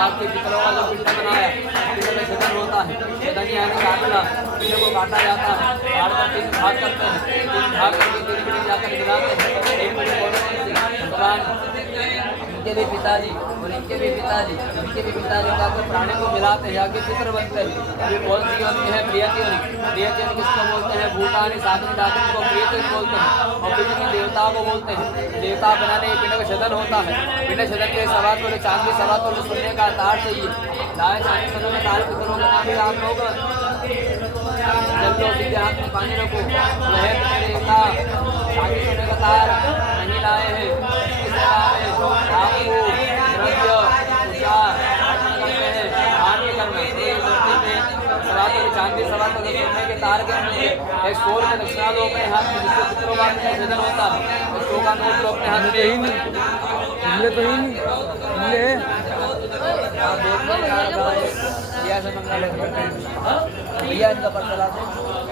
आपके पितरों का जो पिंड बनाया, पिंड में छेदन होता है, छेदन यानी काटना, पिंड को काटा जाता है, काट कर 3 भाग करते हैं, 3 भाग करके 3 पीढ़ी जाकर मिलाते हैं। एक पीढ़ी बोलते हैं भगवान इनके भी पिताजी और इनके भी पिताजी, इनके भी पिताजी का तो प्राणी को मिलाते हैं, आगे पितर बनते हैं। ये बोलती होती है प्रियतियों, प्रियतियों किसको बोलते हैं? भूतानी साधन दातन को प्रियतियों बोलते हैं। और पिंड की देवताओं को बोलते हैं। देवता बनाने पिंड का छेदन होता है। पिंड छेदन के 1.25 तोले चांदी, 1.25 तोले सोने का तार चाहिए। लाए चांदी सोने का तार पितरों का नाम भी आप लोग जल लो, विद्या हाथ में पानी रखो। वह देवता चांदी सोने का तार नहीं लाए हैं, आपको द्रव्य उपचार करते हैं, दान भी करना है। चांदी 1.25 तोले सोने के तार के अंदर एक 100 रुपये दक्षिणा लो अपने हाथ में, जिससे पितरों का छेदन होता है। 100 का नोट लो अपने हाथ में। ये तो ही नहीं ये भैया इनका पर्चा ला दो।